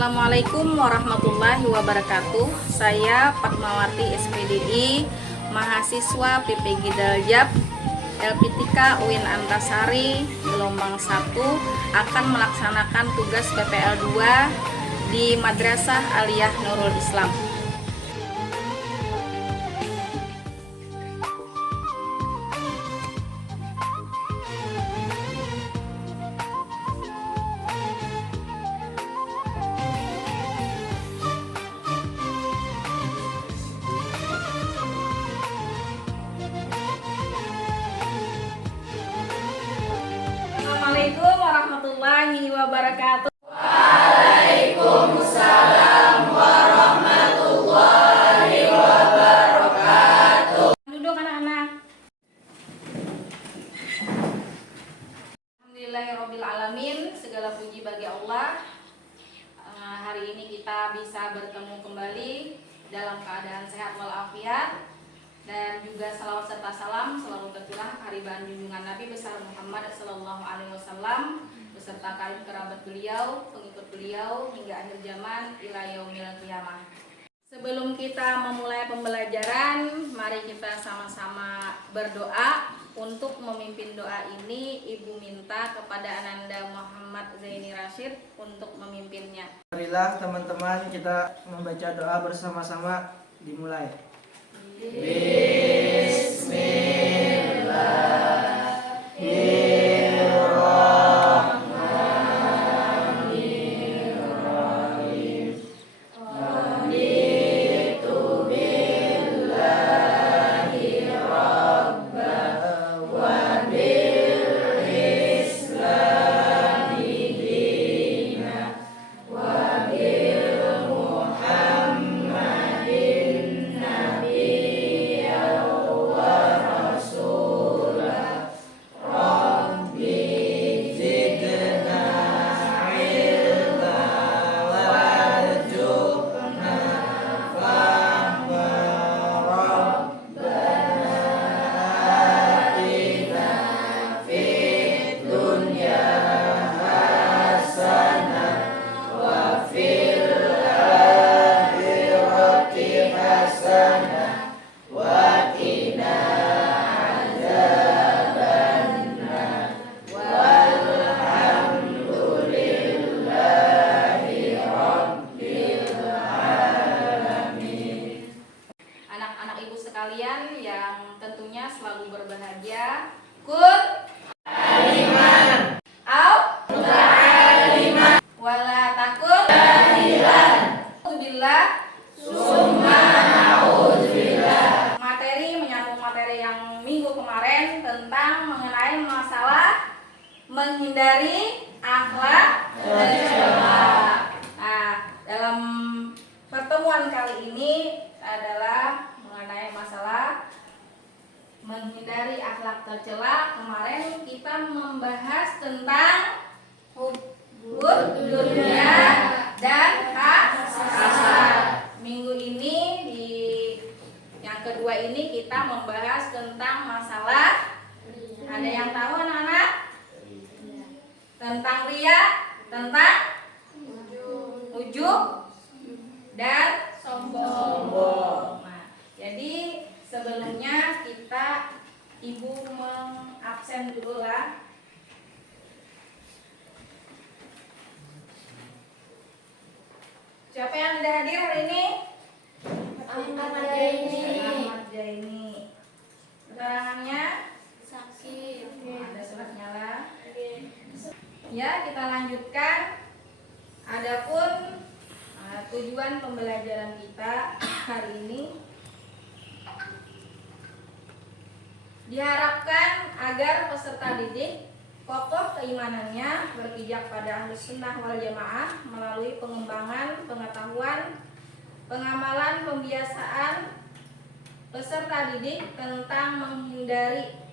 Assalamualaikum warahmatullahi wabarakatuh. Saya Fatmawati SPDI, mahasiswa PPG Daljab LPTK UIN Antasari gelombang 1 akan melaksanakan tugas PPL 2 di Madrasah Aliyah Nurul Islam. Assalamualaikum warahmatullahi wabarakatuh. Waalaikumsalam warahmatullahi wabarakatuh. Duduk anak-anak. Alhamdulillahirrabbilalamin, segala puji bagi Allah. Hari ini kita bisa bertemu kembali dalam keadaan sehat walafiat, dan juga salawat serta salam selalu tercurah kehadiran junjungan Nabi besar Muhammad Sallallahu Alaihi Wasallam beserta karib kerabat beliau, pengikut beliau hingga akhir zaman ila yaumil qiyamah. Sebelum kita memulai pembelajaran, mari kita sama-sama berdoa. Untuk memimpin doa ini, Ibu minta kepada Ananda Muhammad Zaini Rashid untuk memimpinnya. Marilah teman-teman kita membaca doa bersama-sama, dimulai. Sekalian yang tentunya selalu berbahagia. Kul aliman au muta'aliman wala takul jahilan. Alhamdulillah summa na'udzubillah. Materi menyambung materi yang minggu kemarin tentang mengenai masalah menghindari akhlak tercela. Nah, dalam pertemuan kali ini adalah mengenai masalah menghindari akhlak tercela. Kemarin kita membahas tentang hubud dunia dan hasad. Minggu ini di yang kedua ini kita membahas tentang masalah, ada yang tahu anak-anak? Tentang riya, tentang ujub dan sombong. Jadi sebelumnya ibu mengabsen dulu lah. Siapa yang sudah hadir hari ini? Ahmad Jaini. Keterangannya? Saksi. Ada suratnya lah. Ya, kita lanjutkan. Adapun tujuan pembelajaran kita hari ini diharapkan agar peserta didik kokoh keimanannya, berpijak pada Ahlus Sunnah wal Jamaah melalui pengembangan pengetahuan, pengamalan, pembiasaan peserta didik tentang menghindari,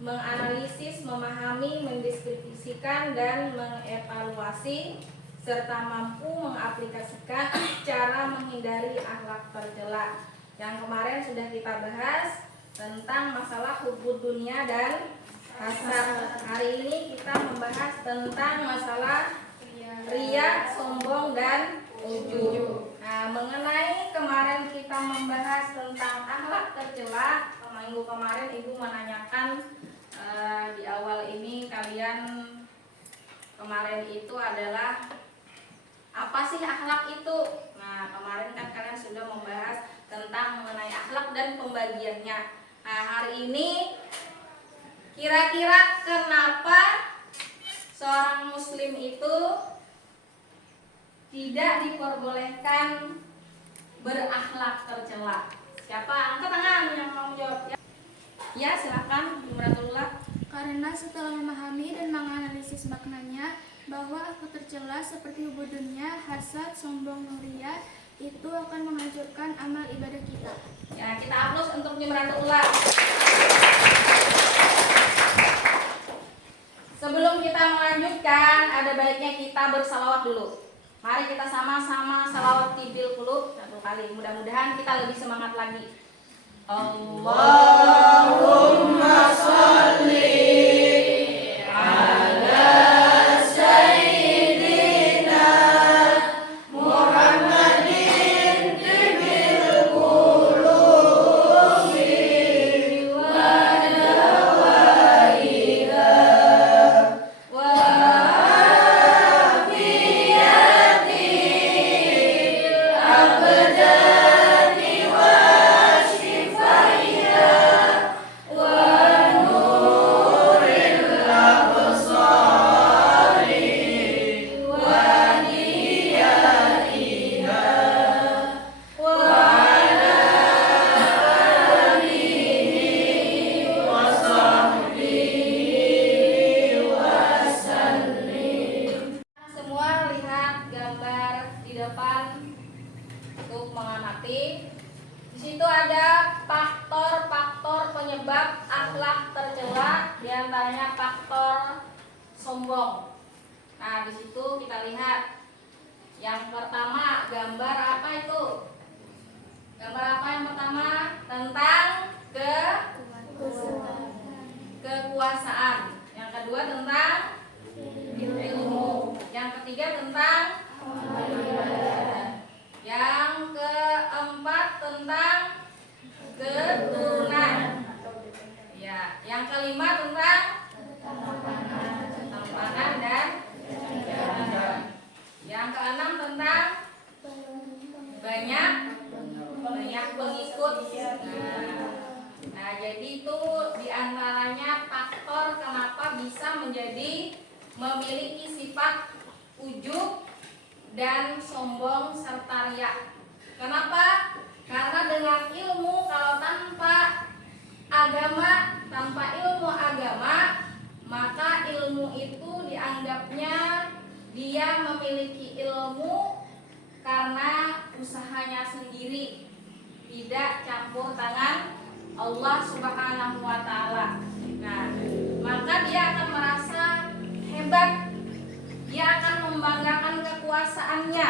menganalisis, memahami, mendeskripsikan, dan mengevaluasi serta mampu mengaplikasikan cara menghindari akhlak tercela. Yang kemarin sudah kita bahas tentang masalah hubud dunia dan hasad. Hari ini kita membahas tentang masalah riya, sombong, dan ujub. Nah, mengenai kemarin kita membahas tentang akhlak tercela, minggu kemarin Ibu menanyakan di awal ini kalian kemarin itu adalah apa sih akhlak itu? Nah, kemarin kan kalian sudah membahas tentang mengenai akhlak dan pembagiannya. Nah, hari ini kira-kira kenapa seorang muslim itu tidak diperbolehkan berakhlak tercela? Siapa? Angkat tangan yang mau jawab. Ya, silakan Bu Muratullah. Karena setelah memahami dan menganalisis maknanya bahwa akhlak tercela seperti hubud dunia, hasad, sombong, ria itu akan menghancurkan amal ibadah kita. Ya, kita aplaus untuk Bu Muratullah. Sebelum kita melanjutkan, ada baiknya kita bersalawat dulu. Mari kita sama-sama salawat tibil qulub 1 kali. Mudah-mudahan kita lebih semangat lagi. Allahumma sholli ala sayyidina Muhammadin tibil qulubi wa dawaiha wa afiyatil abdani wa shifaiha wa nuril absari wa niyatiha wa ala alihi wa sahbihi wa sallim. Semua lihat gambar di depan untuk mengamati. Di situ ada faktor-faktor penyebab akhlak tercela, di antaranya faktor sombong. Nah, di situ kita lihat yang pertama, gambar apa itu? Gambar apa yang pertama? Tentang kekuasaan. Yang kedua tentang ilmu. Yang ketiga tentang yang keempat tentang keturunan. Ya, yang kelima tentang ketampanan dan yang keenam tentang banyak pengikut. Nah, jadi itu diantaranya faktor kenapa bisa menjadi memiliki sifat ujub dan sombong serta riya. Kenapa? Karena dengan ilmu, kalau tanpa agama, tanpa ilmu agama, maka ilmu itu dianggapnya dia memiliki ilmu karena usahanya sendiri, tidak campur tangan Allah Subhanahu wa Ta'ala. Nah, maka dia akan merasa hebat, dia akan membanggakan kekuasaannya,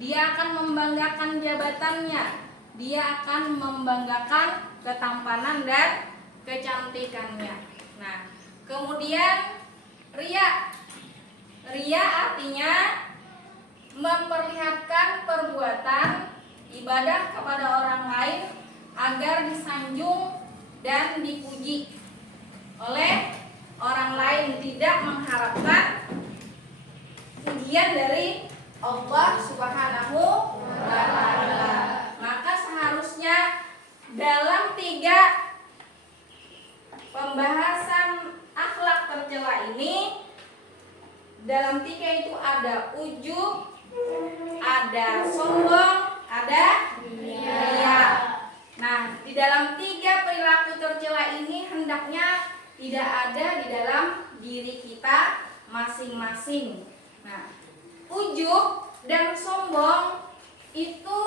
dia akan membanggakan jabatannya, dia akan membanggakan ketampanan dan kecantikannya. Nah, kemudian riya. Riya artinya memperlihatkan perbuatan ibadah kepada orang lain agar disanjung dan dipuji oleh orang lain, tidak mengharapkan pujian dari Allah Subhanahu wa Ta'ala. Maka seharusnya dalam 3 pembahasan akhlak tercela ini, dalam 3 itu ada ujub, ada sombong, ada riya. Nah, di dalam 3 perilaku tercela ini hendaknya tidak ada di dalam diri kita masing-masing. Nah, ujub dan sombong itu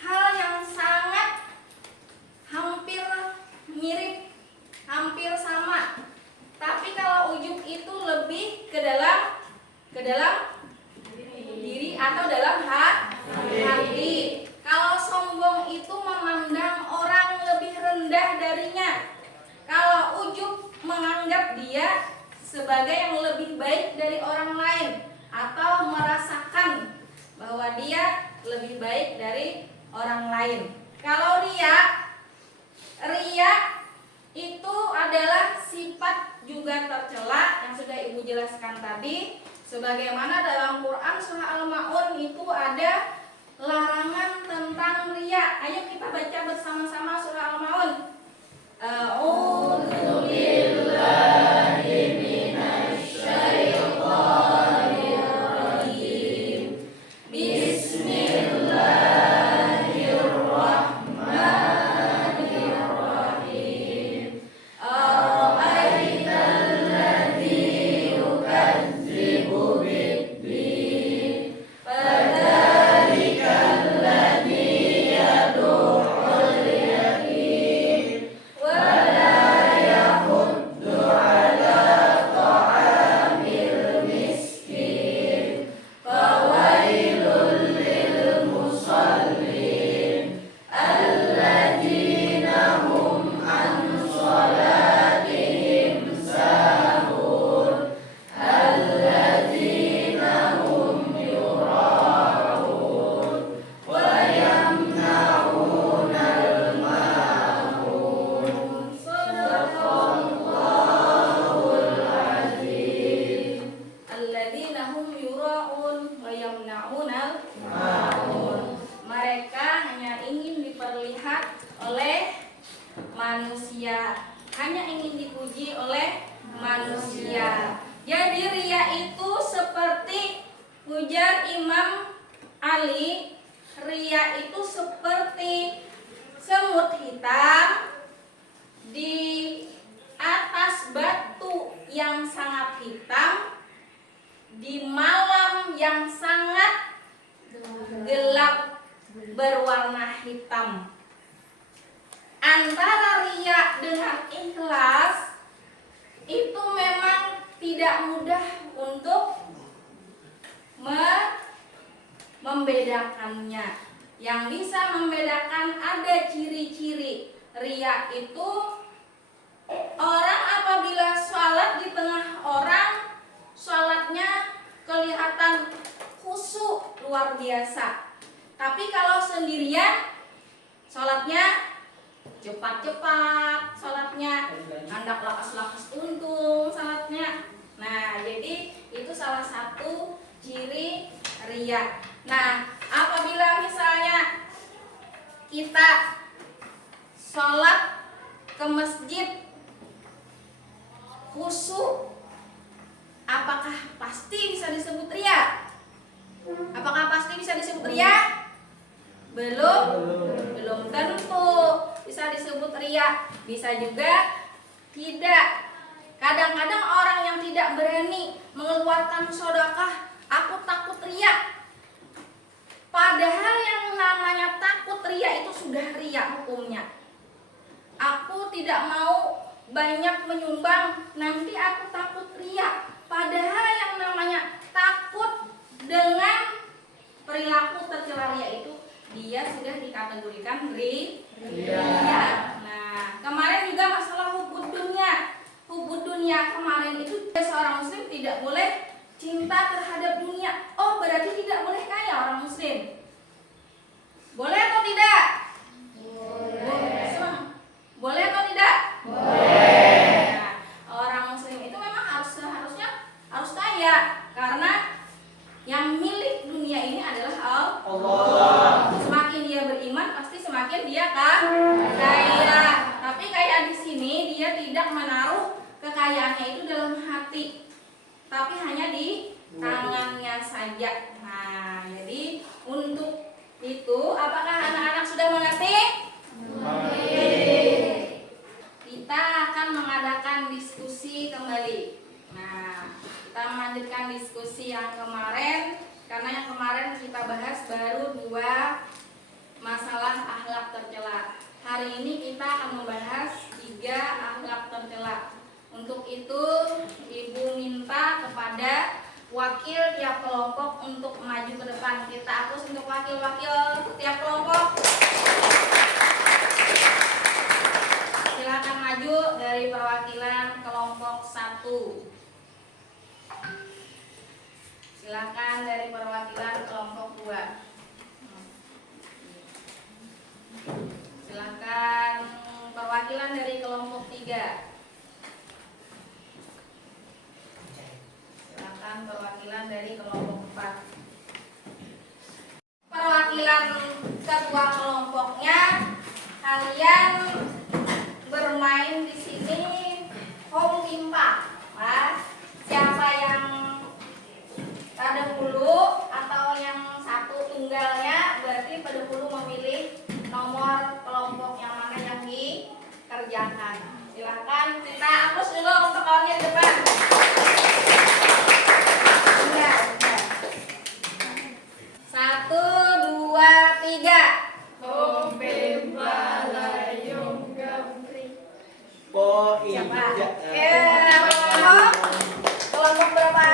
hal yang sangat hampir mirip, hampir sama. Tapi kalau ujub itu lebih ke dalam diri atau dalam hati. Kalau sombong itu memandang orang lebih rendah darinya. Kalau ujub menganggap dia sebagai yang lebih baik dari orang lain, atau bahwa dia lebih baik dari orang lain. Kalau riya itu adalah sifat juga tercela yang sudah Ibu jelaskan tadi. Sebagaimana dalam Quran surah Al-Ma'un itu ada larangan tentang riya. Ayo kita baca bersama-sama surah Al-Ma'un. A'udzu billahi minasy syaithanir rajim. Bismillahirrahmanirrahim. Ara'aital ladzi yukadzibu bid-din. Fadzalikal ladzi yad'ul yatim wa la yahuddu 'ala ta'amil miskin. Fawailul lil musallin alladzina hum an shalatihim sahun alladzina hum yura'un wa yamna'unal ma'un. Shadaqallahul azim. Alladzina hum yura'un wa yamna'unal ma'un. Mereka hanya ingin diperlihat oleh manusia, hanya ingin dipuji oleh manusia. Jadi riya itu seperti ujar Imam Ali, riya itu seperti semut hitam di atas batu yang sangat hitam di malam yang sangat gelap berwarna hitam. Antara riya dengan ikhlas itu memang tidak mudah untuk membedakannya. Yang bisa membedakan ada ciri-ciri riya itu, orang apabila sholat di tengah orang, sholatnya kelihatan khusyuk luar biasa. Tapi kalau sendirian, sholatnya cepat-cepat, sholatnya hendak lakas-lakas untung sholatnya. Nah, jadi itu salah satu ciri riya. Nah, apabila misalnya kita sholat ke masjid khusyuk, apakah pasti bisa disebut riya? Apakah pasti bisa disebut riya? Belum tentu bisa disebut riya. Bisa juga tidak. Kadang-kadang orang yang tidak berani mengeluarkan sedekah, aku takut riya. Padahal yang namanya takut riya itu sudah riya hukumnya. Aku tidak mau banyak menyumbang, nanti aku takut riya. Padahal yang namanya takut dengan perilaku tercela riya itu, dia sudah dikategorikan riya. Nah, kemarin juga masalah hubud dunia. Hubud dunia kemarin itu seorang muslim tidak boleh cinta terhadap dunia. Oh, berarti tidak boleh kaya orang muslim. Boleh atau tidak? Boleh atau tidak? Boleh. Nah, orang muslim itu memang seharusnya harus kaya, karena yang milik dunia ini adalah Allah. Semakin dia beriman, pasti semakin dia kaya. Tapi kaya di sini dia tidak menaruh kekayaannya itu dalam hati, tapi hanya di tangannya saja. Nah, jadi untuk itu, apakah anak-anak sudah mengerti? Kita akan mengadakan diskusi kembali. Nah, kita melanjutkan diskusi yang kemarin, karena yang kemarin kita bahas baru 2 masalah akhlak tercela. Hari ini kita akan membahas 3 akhlak tercela. Untuk itu, Ibu minta kepada wakil tiap kelompok untuk maju ke depan. Kita hapus untuk wakil-wakil tiap kelompok. Silakan maju dari perwakilan kelompok 1. Silakan dari perwakilan kelompok 2. dari kelompok 4. Perwakilan ketua kelompoknya, kalian bermain di sini home timpa. Siapa yang pada dulu atau yang satu tunggalnya, berarti pada dulu memilih nomor kelompok yang mana yang dikerjakan. Silahkan kita hapus dulu untuk kawannya di depan. Udah. 1, 2, 3. Siapa? Kelompok berapa?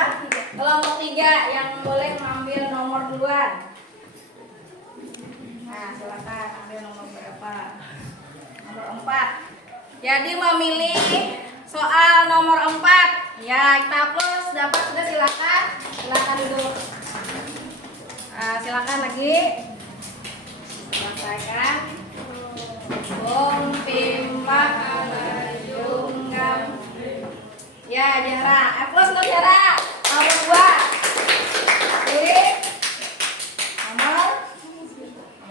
Kelompok 3 yang boleh mengambil nomor duluan. Nah, silakan ambil nomor berapa? Nomor 4. Jadi memilih soal nomor 4. Ya, kita hapus. Dapat sudah, silakan. Silakan duduk. Nah, silakan lagi. Selesaikan. Pimpa Junggam. Ya, Jara. Plus untuk Jara. Nomor 2. Jadi nomor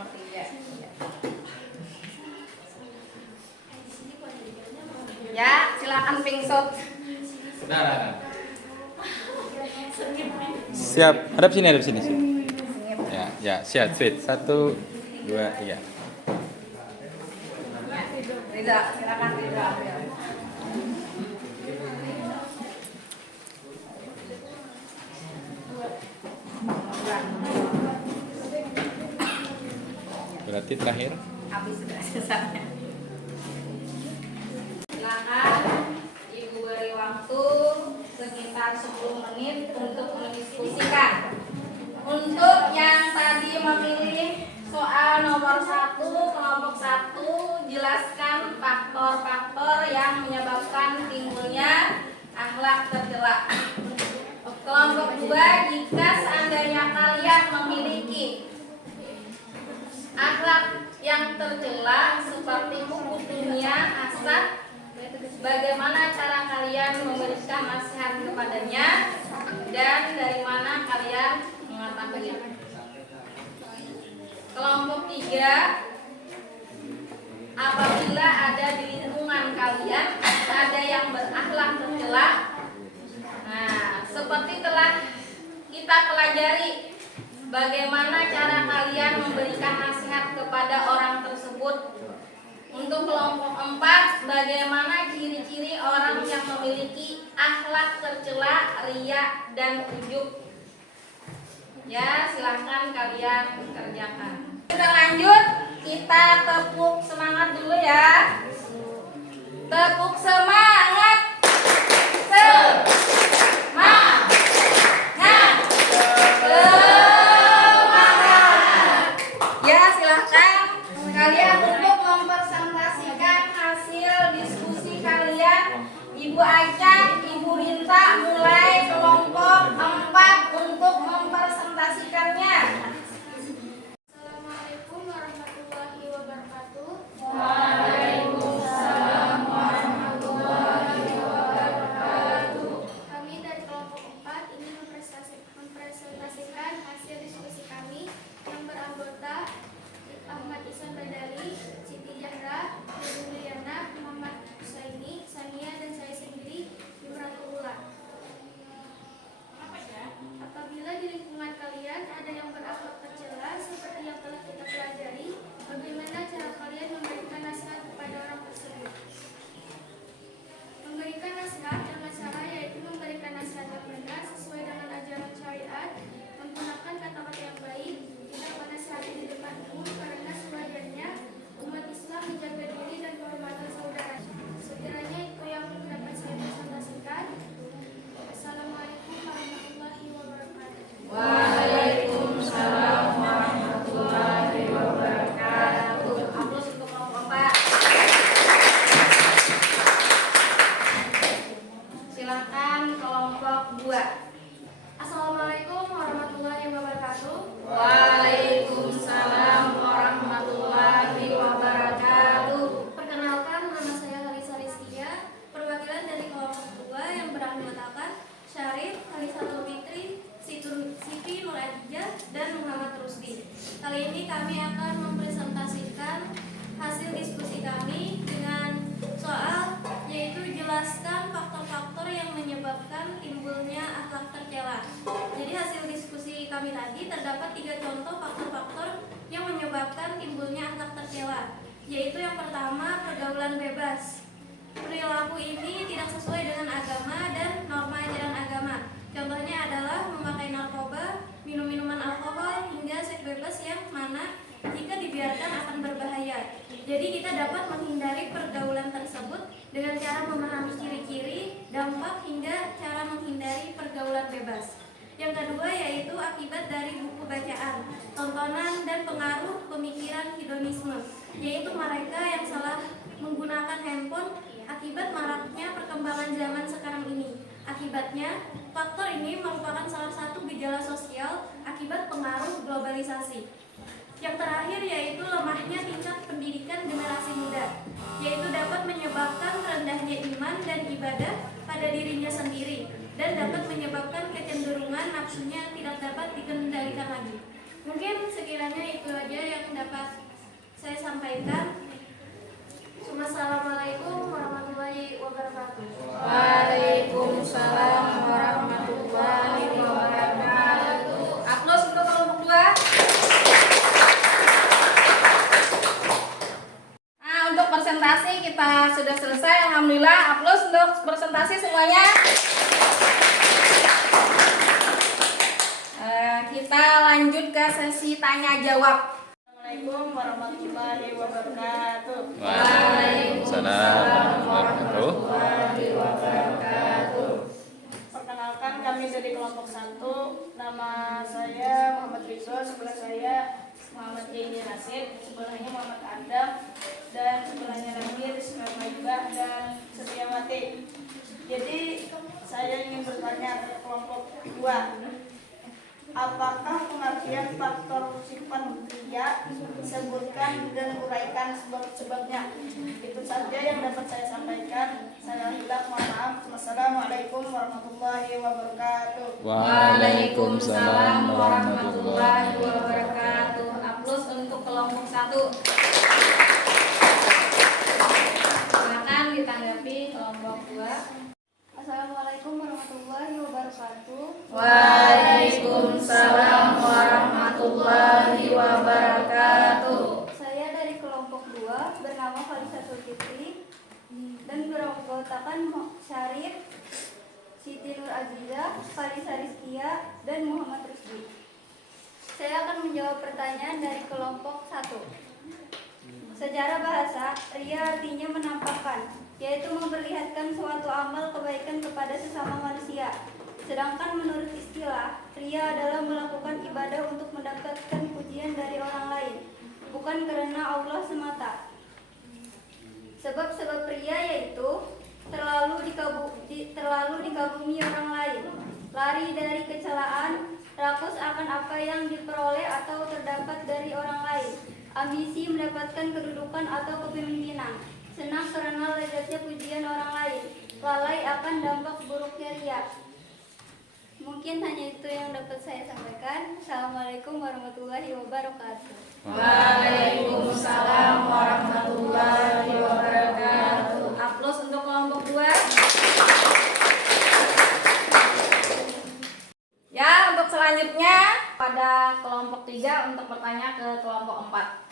3. Ya, silakan pingsut. Nah. Siap, hadap sini. Ya, siap, sweet. 1, 2, 3. Rida, silakan Rida ambil. Berarti terakhir. Habis sudah sisanya. Silakan Ibu beri waktu sekitar 10 menit untuk mendiskusikan. Untuk yang tadi memilih soal nomor 1, kelompok 1, jelaskan faktor-faktor yang menyebabkan timbulnya akhlak tercela. Kelompok 2, jika seandainya kalian memiliki akhlak yang tercela seperti buku dunia, hasad, bagaimana cara kalian memberikan nasihat kepadanya dan dari mana kalian mengetahuinya. Kelompok 3, apabila ada di lingkungan kalian ada yang berakhlak tercela, nah seperti telah kita pelajari, bagaimana cara kalian memberikan nasihat kepada orang tersebut. Untuk kelompok 4, bagaimana ciri-ciri orang yang memiliki akhlak tercela, riya, dan ujub. Ya, silahkan kalian kerjakan. Kita lanjut, kita tepuk semangat dulu ya. Tepuk semangat. Semangat. Ya, silahkan kalian untuk mempresentasikan hasil diskusi kalian. Ibu Aca, Ibu Rinta, mulai kelompok 4 untuk mempresentasikannya. Assalamualaikum warahmatullahi wabarakatuh. Waalaikumsalam warahmatullahi wabarakatuh. Kami dari kelompok 4 ingin mempresentasikan hasil diskusi kami yang beranggota Ahmad Ihsan Badali, Siti Zahra, Ibu Liana, Muhammad Husaini, Sania, dan saya sendiri, Imratullah. Apabila di lingkungan kalian ada yang berakhlak tercela seperti yang telah kita pelajari, bagaimana cara kalian memberikan nasihat kepada orang tersebut? Memberikan nasihat dengan cara yaitu memberikan nasihat yang benar sesuai dengan ajaran syariat, menggunakan kata-kata yang baik, tidak menasihati di depan umum karena sewajarnya umat Islam menjaga diri dan kehormatan saudara. Sekiranya itu yang dapat saya presentasikan. Assalamualaikum warahmatullahi wabarakatuh. Waalaikumsalam warahmatullahi wabarakatuh. Aplaus untuk kelompok 4. Silakan kelompok 2. Assalamualaikum warahmatullahi wabarakatuh. Waalaikumsalam warahmatullahi wabarakatuh. Perkenalkan, nama saya Halisa Rizkia, perwakilan dari kelompok 2 yang beranggotakan Syarif, Halisatul Fitri, Situr kami tadi, terdapat 3 contoh faktor-faktor yang menyebabkan timbulnya akhlak tercela, yaitu yang pertama, pergaulan bebas. Perilaku ini tidak sesuai dengan agama dan norma ajaran agama. Contohnya adalah memakai narkoba, minum minuman alkohol, hingga seks bebas yang mana jika dibiarkan akan berbahaya. Jadi kita dapat menghindari pergaulan tersebut dengan cara memahami ciri-ciri, dampak, hingga cara menghindari pergaulan bebas. Yang kedua yaitu akibat dari buku bacaan, tontonan, dan pengaruh pemikiran hedonisme, yaitu mereka yang salah menggunakan handphone akibat maraknya perkembangan zaman sekarang ini. Akibatnya, faktor ini merupakan salah satu gejala sosial akibat pengaruh globalisasi. Yang terakhir yaitu lemahnya tingkat pendidikan generasi muda, yaitu dapat menyebabkan rendahnya iman dan ibadah pada dirinya sendiri, dan dapat menyebabkan kecenderungan nafsunya tidak dapat dikendalikan lagi. Mungkin sekiranya itu aja yang dapat saya sampaikan. Assalamualaikum warahmatullahi wabarakatuh. Waalaikumsalam warahmatullahi wabarakatuh. Aplaus untuk kelompok 2. Nah, untuk presentasi kita sudah selesai. Alhamdulillah. Aplaus untuk presentasi semuanya. Kita lanjut ke sesi tanya jawab. Assalamualaikum warahmatullahi wabarakatuh. Waalaikumsalam warahmatullahi wabarakatuh. Perkenalkan, kami dari kelompok 1. Nama saya Muhammad Rizal, sebelah saya Muhammad Yeni Rasid, sebelahnya Muhammad Adam, dan sebelahnya lagi Rizka Maibah dan Setiawati. Jadi saya ingin bertanya ke kelompok 2. Apakah pengertian faktor sifat pria? Sebutkan dan uraikan sebab-sebabnya. Itu saja yang dapat saya sampaikan. Saya hilaf, mohon maaf. Wassalamualaikum warahmatullahi wabarakatuh. Waalaikumsalam warahmatullahi wabarakatuh. Aplaus untuk kelompok 1. Silakan ditanggapi kelompok 2. Assalamualaikum warahmatullahi wabarakatuh. Waalaikumsalam warahmatullahi wabarakatuh. Saya dari kelompok 2 bernama Khalisatul Fitri dan beranggotakan Syarif, Siti Nur Azizah, Farisa Rizkia, dan Muhammad Rusdi. Saya akan menjawab pertanyaan dari kelompok 1. Secara bahasa, ria artinya menampakkan, yaitu memperlihatkan suatu amal kebaikan kepada sesama manusia. Sedangkan menurut istilah, ria adalah melakukan ibadah untuk mendapatkan pujian dari orang lain, bukan karena Allah semata. Sebab-sebab ria yaitu terlalu dikagumi orang lain, lari dari kecelaan, rakus akan apa yang diperoleh atau terdapat dari orang lain, ambisi mendapatkan kedudukan atau kepemimpinan, senang karena lezatnya pujian orang lain, lalai akan dampak buruknya ria. Mungkin hanya itu yang dapat saya sampaikan. Assalamualaikum warahmatullahi wabarakatuh. Waalaikumsalam warahmatullahi wabarakatuh. Aplaus untuk kelompok 2. Ya, untuk selanjutnya pada kelompok 3 untuk bertanya ke kelompok 4.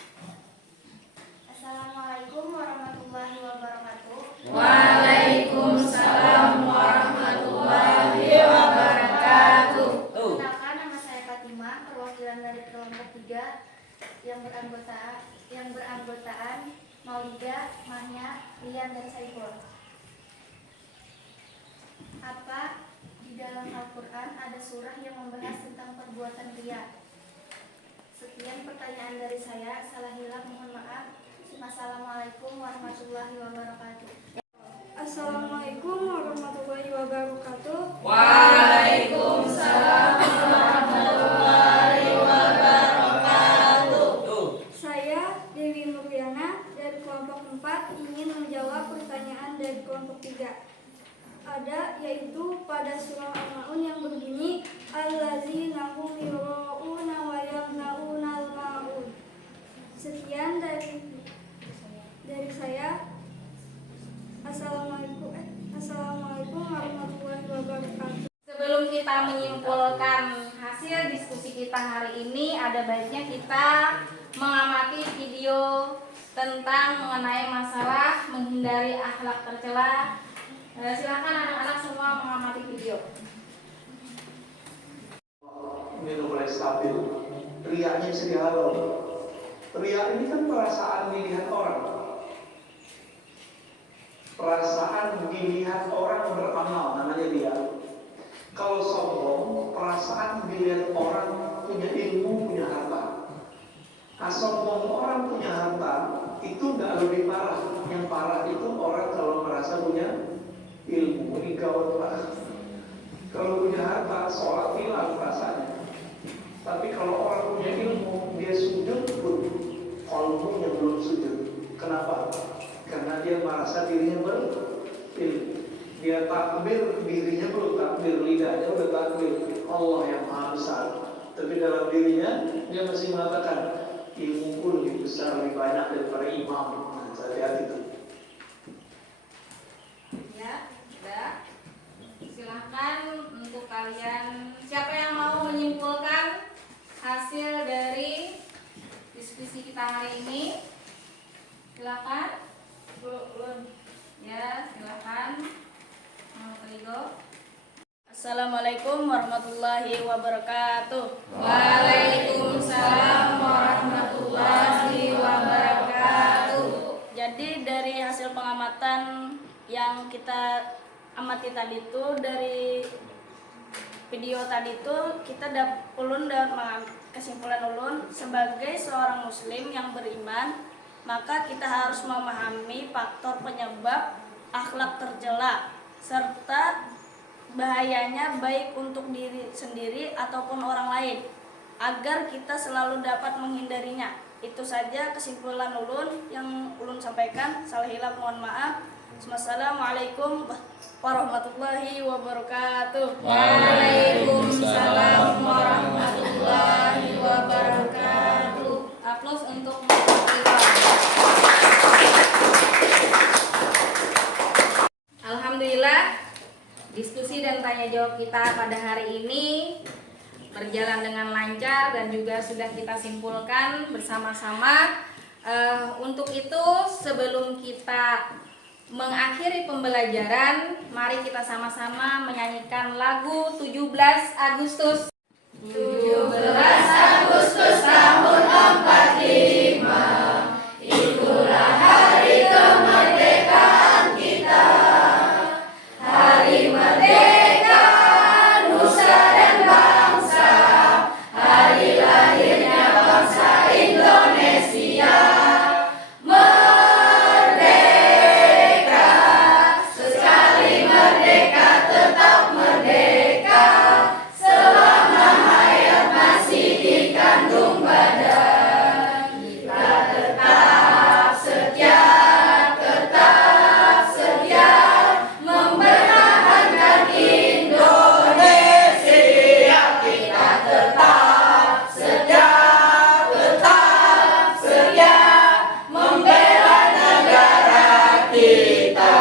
Assalamualaikum warahmatullahi wabarakatuh. Waalaikumsalam warahmatullahi wabarakatuh. Perkenalkan, nama saya Fatimah, perwakilan dari kelompok 3 yang beranggotaan Maulida, Mahnya, Lian, dan Saiful. Apa di dalam Al-Quran ada surah yang membahas tentang perbuatan ria? Sekian pertanyaan dari saya. Salah hilaf mohon maaf. Assalamualaikum warahmatullahi wabarakatuh. Assalamualaikum warahmatullahi wabarakatuh. Waalaikumsalam warahmatullahi wabarakatuh. Saya Dewi Nuriana dari kelompok 4 ingin menjawab pertanyaan dari kelompok 3. Ada yaitu pada surah Al-Maun yang berbunyi allazina hum yura'una wa yamna'una al-ma'un. Sekian dari saya. Assalamualaikum warahmatullahi wabarakatuh. Sebelum kita menyimpulkan hasil hasil diskusi kita hari ini, ada baiknya kita mengamati video tentang mengenai masalah menghindari akhlak tercela. Silakan anak-anak semua mengamati video. Ini udah mulai stabil, riaknya bisa dihalau. Riak ini kan perasaan dilihat orang, perasaan dilihat orang beramal, namanya riak. Kalau sombong, perasaan dilihat orang punya ilmu, punya harta. Nah, sombong orang punya harta itu nggak lebih parah. Yang parah itu orang kalau merasa punya ilmu, ini gawat banget. Kalau punya harta, sholat hilang rasanya. Tapi kalau orang punya ilmu, dia sujud pun kolbunya belum sujud. Kenapa? Karena dia merasa dirinya berilmu. Dia takbir, dirinya belum takbir, lidahnya udah takbir Allah yang maha besar. Tapi dalam dirinya dia masih mengatakan ilmu pun lebih besar, lebih banyak daripada imam. Nah, saya lihat itu. Ya, sudah. Silahkan untuk kalian, siapa yang mau menyimpulkan hasil dari diskusi kita hari ini? Silahkan. Ya, silahkan. Assalamualaikum warahmatullahi wabarakatuh. Waalaikumsalam warahmatullahi wabarakatuh. Jadi dari hasil pengamatan yang kita amati tadi itu, dari video tadi itu, kita ulun dapat kesimpulan ulun sebagai seorang muslim yang beriman, maka kita harus memahami faktor penyebab akhlak tercela serta bahayanya baik untuk diri sendiri ataupun orang lain, agar kita selalu dapat menghindarinya. Itu saja kesimpulan ulun yang ulun sampaikan. Salah hilaf mohon maaf. Wassalamualaikum warahmatullahi wabarakatuh. Waalaikumsalam warahmatullahi wabarakatuh. Aplaus untuk Alhamdulillah, diskusi dan tanya jawab kita pada hari ini berjalan dengan lancar dan juga sudah kita simpulkan bersama-sama. Untuk itu, sebelum kita mengakhiri pembelajaran, mari kita sama-sama menyanyikan lagu 17 Agustus. 17 Agustus tahun 45, itulah hari kemerdekaan kita. Hari merdeka, nusa dan bangsa, hari lahirnya bangsa Indonesia. Merdeka, sekali merdeka tetap merdeka, selama hayat masih dikandung badan. Kita tetap setia, mempertahankan Indonesia. Kita tetap setia, membela negara kita.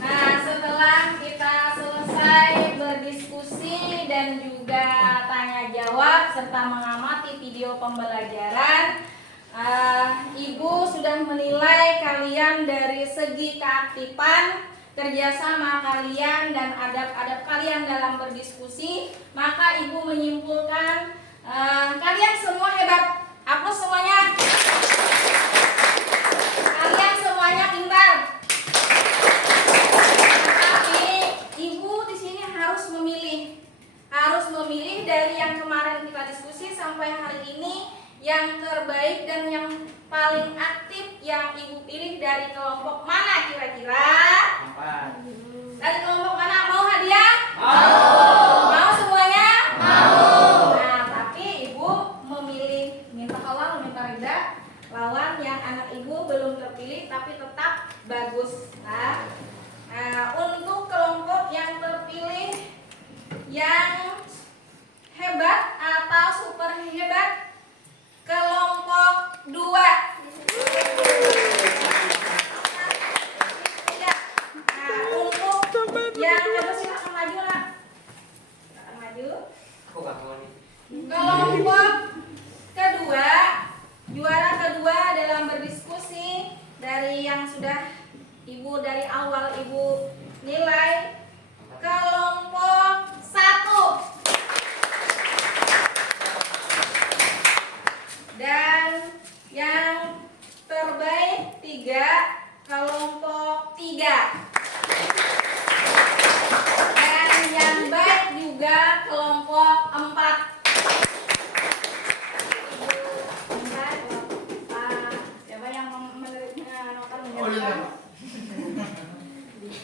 Nah, setelah kita selesai berdiskusi dan juga tanya jawab serta mengamati video pembelajaran, Ibu sudah menilai kalian dari segi keaktifan, kerjasama kalian, dan adab-adab kalian dalam berdiskusi. Maka Ibu menyimpulkan kalian semua hebat. Aplaus semuanya. Kalian semuanya pintar. Tapi Ibu di sini harus memilih dari yang kemarin kita diskusi sampai hari ini, yang terbaik dan yang paling aktif yang Ibu pilih dari kelompok mana kira-kira? Dari kelompok mana? Mau hadiah? Mau semuanya? Nah, tapi Ibu memilih, minta halal, minta ridha, lawan yang anak Ibu belum terpilih tapi tetap bagus. Nah, untuk kelompok yang terpilih yang hebat atau super hebat, kelompok 2. Ya. Nah, dari yang sudah Ibu dari awal Ibu nilai kelompok 1. Dan yang terbaik 3 kelompok 3. Dan yang baik juga kelompok 4. Siapa yang menyerahkan?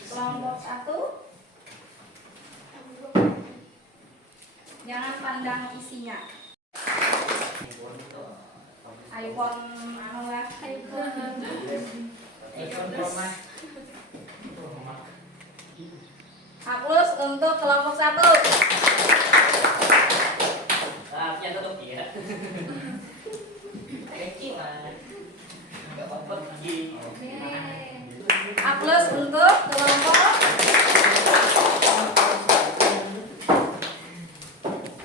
Kelompok 1. Jangan pandang isinya. iPhone anu lah. Hapus untuk kelompok 1. Saatnya tutup ya. Kecil lah. Enggak apa-apa lagi. Hapus untuk kelompok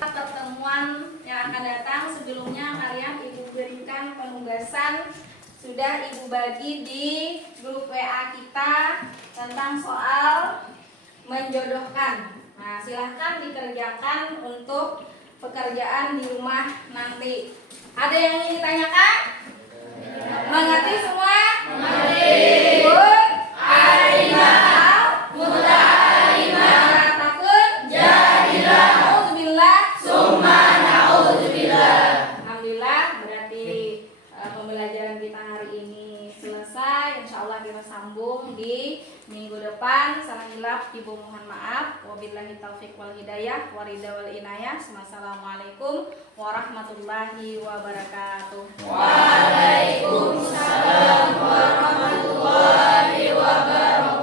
pertemuan yang akan datang. Sebelumnya kalian Ibu berikan penugasan, sudah Ibu bagi di grup WA kita tentang soal menjodohkan. Nah, silahkan dikerjakan untuk pekerjaan di rumah nanti. Ada yang ingin ditanyakan? Mengerti semua? Mengerti. Good. Alimah. Mutalimah. Takut. Jadilah. Nauzubillah. Summa nauzubillah. Alhamdulillah, berarti pembelajaran kita hari ini selesai. Insya Allah kita sambung di minggu depan. Salah hilaf Ibu mohon maaf. Wabillahi taufiq wal hidayah warida wal inayah. Wassalamualaikum warahmatullahi wabarakatuh. Waalaikumsalam warahmatullahi wabarakatuh.